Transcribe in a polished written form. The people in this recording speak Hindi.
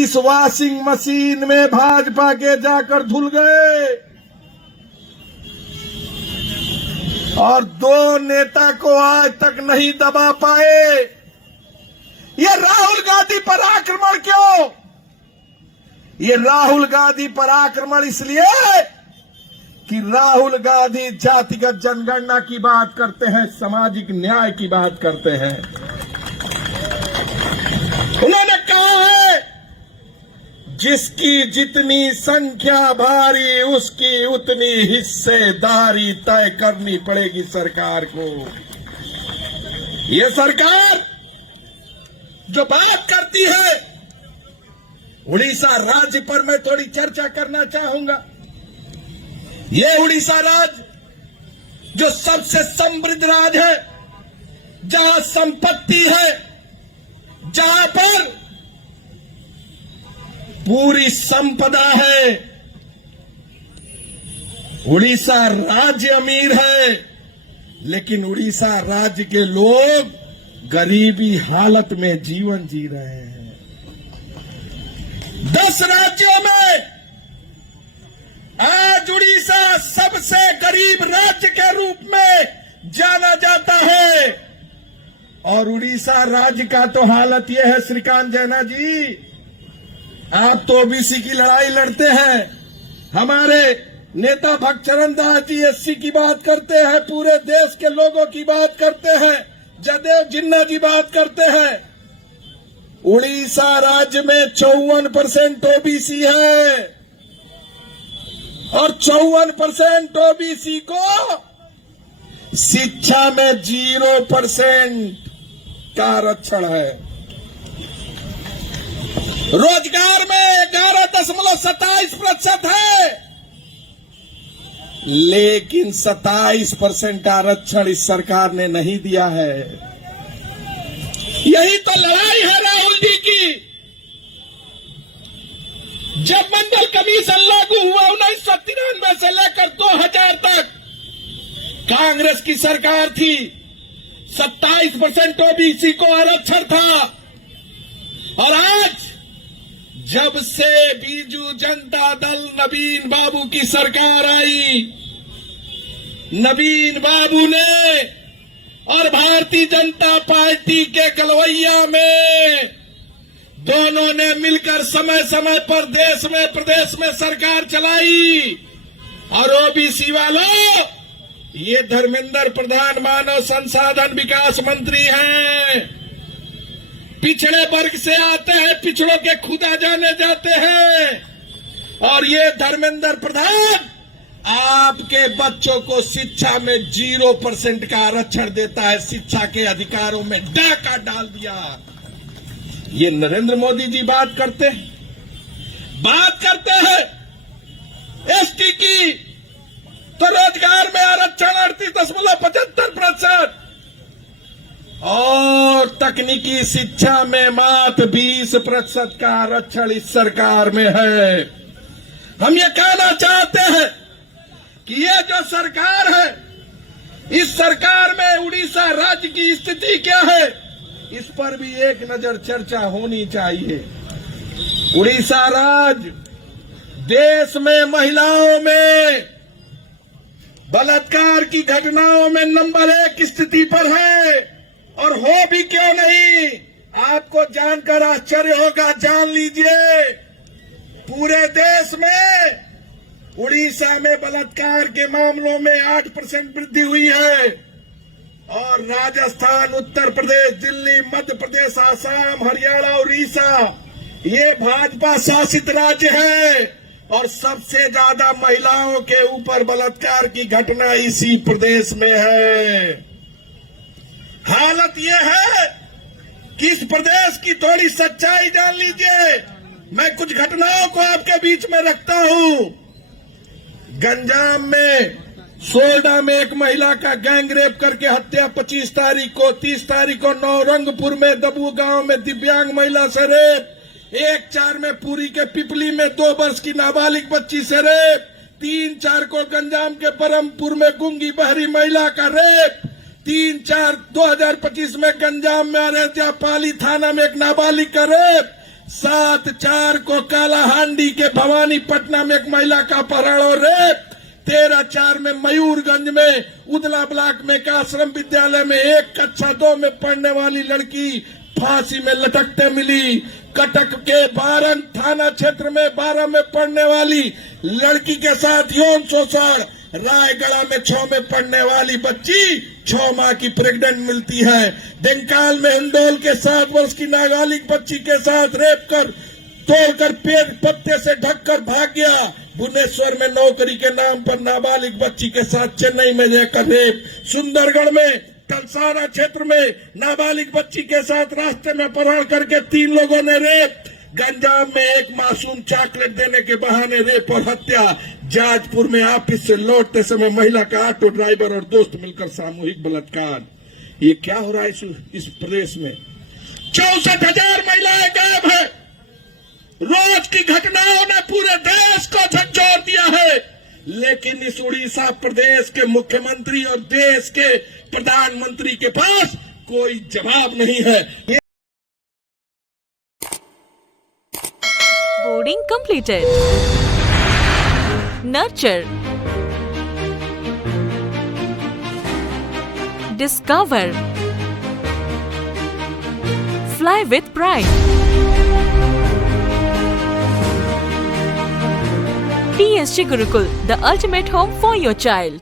इस वॉशिंग मशीन में भाजपा के जाकर धुल गए और दो नेता को आज तक नहीं दबा पाए। ये राहुल गांधी पर आक्रमण क्यों? ये राहुल गांधी पर आक्रमण इसलिए कि राहुल गांधी जातिगत जनगणना की बात करते हैं, सामाजिक न्याय की बात करते हैं। उन्होंने कहा है जिसकी जितनी संख्या भारी उसकी उतनी हिस्सेदारी तय करनी पड़ेगी सरकार को। ये सरकार जो बात करती है, उड़ीसा राज्य पर मैं थोड़ी चर्चा करना चाहूंगा। ये उड़ीसा राज्य जो सबसे समृद्ध राज्य है, जहां संपत्ति है, जहां पर पूरी संपदा है। उड़ीसा राज्य अमीर है, लेकिन उड़ीसा राज्य के लोग गरीबी हालत में जीवन जी रहे हैं। 10 राज्यों में आज उड़ीसा सबसे गरीब राज्य के रूप में जाना जाता है। और उड़ीसा राज्य का तो हालत यह है, श्रीकांत जैना जी, आप तो ओबीसी की लड़ाई लड़ते हैं, हमारे नेता भक्तचरण दास जी एससी की बात करते हैं, पूरे देश के लोगों की बात करते हैं, जयदेव जिन्ना जी बात करते हैं। उड़ीसा राज्य में 54% ओबीसी है और 54% ओबीसी को शिक्षा में 0% का आरक्षण है। रोजगार में 11.27% है, लेकिन 27% आरक्षण इस सरकार ने नहीं दिया है। यही तो लड़ाई है राहुल जी की। जब मंडल कमीशन लागू हुआ 1993 से लेकर 2000 तक कांग्रेस की सरकार थी, 27% ओबीसी को आरक्षण था। और आज जब से बीजू जनता दल नवीन बाबू की सरकार आई, नवीन बाबू ने और भारतीय जनता पार्टी के गलवैया में दोनों ने मिलकर समय समय पर देश में प्रदेश में सरकार चलाई। और ओबीसी वालों, ये धर्मेंद्र प्रधान मानव संसाधन विकास मंत्री हैं, पिछड़े वर्ग से आते हैं, पिछड़ों के खुदा जाने जाते हैं। और ये धर्मेंद्र प्रधान आपके बच्चों को शिक्षा में 0% का आरक्षण देता है, शिक्षा के अधिकारों में डाका डाल दिया। ये नरेंद्र मोदी जी बात करते हैं एसटी की, तो रोजगार में आरक्षण 38.75% और तकनीकी शिक्षा में मात्र 20% का आरक्षण इस सरकार में है। हम ये कहना चाहते हैं कि ये जो सरकार है, इस सरकार में उड़ीसा राज्य की स्थिति क्या है, इस पर भी एक नजर चर्चा होनी चाहिए। उड़ीसा राज्य देश में महिलाओं में बलात्कार की घटनाओं में नंबर 1 स्थिति पर है। और हो भी क्यों नहीं, आपको जानकर आश्चर्य होगा, जान लीजिए, पूरे देश में उड़ीसा में बलात्कार के मामलों में 8% वृद्धि हुई है। और राजस्थान, उत्तर प्रदेश, दिल्ली, मध्य प्रदेश, आसाम, हरियाणा, उड़ीसा, ये भाजपा शासित राज्य है। और सबसे ज्यादा महिलाओं के ऊपर बलात्कार की घटना इसी प्रदेश में है। हालत यह है कि इस प्रदेश की थोड़ी सच्चाई जान लीजिए। मैं कुछ घटनाओं को आपके बीच में रखता हूं। गंजाम में, सोलडा में एक महिला का गैंग रेप करके हत्या 25 तारीख को, 30 तारीख को नौरंगपुर में दबू गांव में दिव्यांग महिला से रेप, 1/4 में पुरी के पिपली में 2 वर्ष की नाबालिग बच्ची से रेप, 3/4 को गंजाम के बरमपुर में गूंगी बहरी महिला का रेप, 3/4/2025 में गंजाम में अरेजा पाली थाना में एक नाबालिग का रेप, 7/4 को कालाहांडी के भवानीपटना में एक महिला का अपहरण और रेप, 13/4 में मयूरगंज में उदला ब्लॉक में एक आश्रम विद्यालय में 1 कक्षा 2 में पढ़ने वाली लड़की फांसी में लटकते मिली। कटक के बारन थाना क्षेत्र में 12 में पढ़ने वाली लड़की के साथ यौन शोषण। रायगढ़ में 6 में पढ़ने वाली बच्ची 6 माह की प्रेग्नेंट मिलती है। डेंकाल में हिंडोल के 7 वर्ष की नाबालिग बच्ची के साथ रेप कर तोड़कर पेड़ पत्ते से ढककर भाग गया। भुवनेश्वर में नौकरी के नाम पर नाबालिग बच्ची के साथ चेन्नई में जाकर रेप। सुंदरगढ़ में तलसाना क्षेत्र में नाबालिग बच्ची के साथ रास्ते में अपहरण करके 3 लोगों ने रेप। गंजाम में एक मासूम चॉकलेट देने के बहाने रेप और हत्या। जाजपुर में ऑफिस से लौटते समय महिला का ऑटो ड्राइवर और दोस्त मिलकर सामूहिक बलात्कार। ये क्या हो रहा है इस प्रदेश में? 64,000 महिलाएं गायब है। रोज की घटनाओं ने पूरे देश को झकझोर दिया है, लेकिन इस उड़ीसा प्रदेश के मुख्यमंत्री और देश के प्रधानमंत्री के पास कोई जवाब नहीं है। Boarding completed. Nurture. Discover. Fly with pride. PSG Gurukul, the ultimate home for your child.